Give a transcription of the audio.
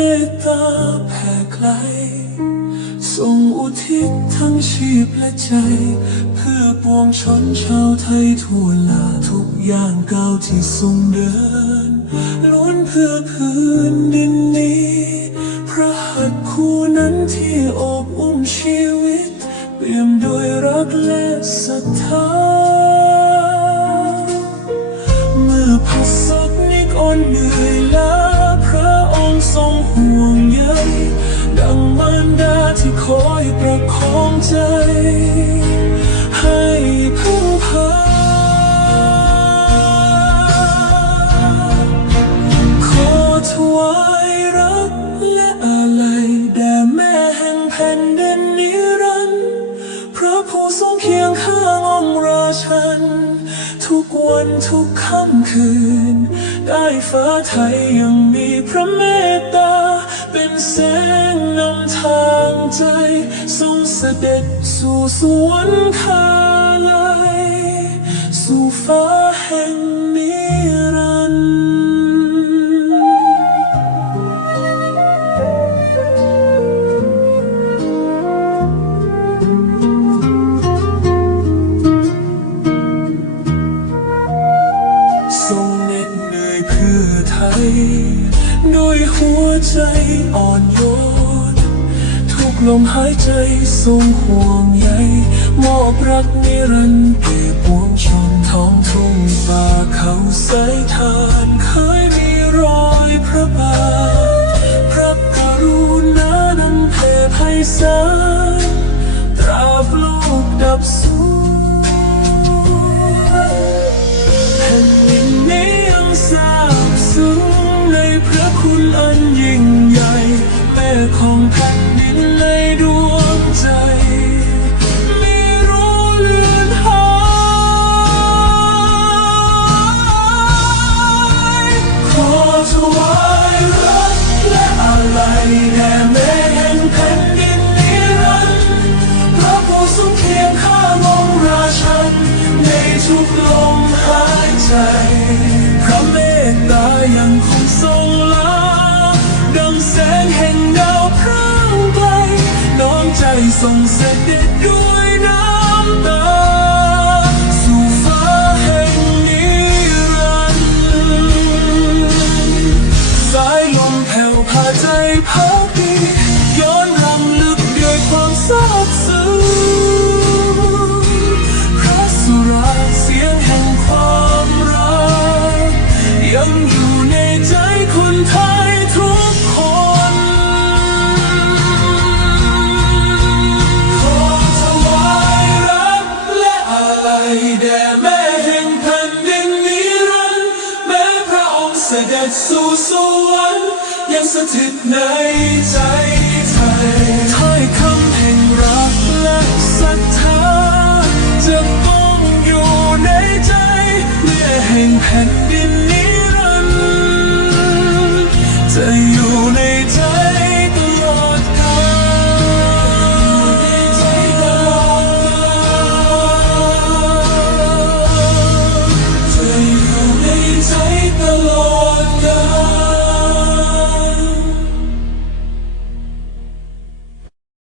มตตาแผ่ไกลทรงอุทิศทั้งชีพและใจ เพื่อปวงชนชาวไทยทั่วลาทุกอย่างก้าวที่ทรงเดิน ล้วนเพื่อพื้นดินนี้ พระหัตถ์คู่นั้นที่อบอุ้มชีวิต เปี่ยมด้วยรักและศรัทธา อยประคองใจ ให้พึ่งพาขอถวายรักและอาลัยแด่แม่แห่งแผ่นดินนิรันดร์พระผู้ทรงเคียงข้างองค์ราชัน ทุกวันทุกค่ำคืน ได้ฟ้าไทยยังมีพระเมตตา เป็นแสงนำทางใจทรงเสด็จสู่สวรรคาลัยสู่ฟ้าแห่งนิรันดร์ หัวใจอ่อนโยน ทุกลมหายใจทรงห่วงใยมอบรักนิรันดร์แก่ปวงชนท้องทุ่งป่าเขาสายทานเคยมีรอยพระบาทพระกรุณานั้นแผ่ไพศาล ยแด่แม่แห่งแผ่นดินนิรันดร์พระผู้ทรงเคียงข้างองค์ราชัน ในทุกลมหายใจ พระเมตตายังคงทรงลาดังแสงแห่งดาวพร่างไกลน้อมใจทรงเส แม่แห่งแผ่นดินนิรันดร์แม้พระองค์เสด็จสู่สวรรค์ยังสถิตในใจไทยถ้อยคำแห่งรักและศรัทธาจะต้องอยู่ในใจแม่แห่งแผ่น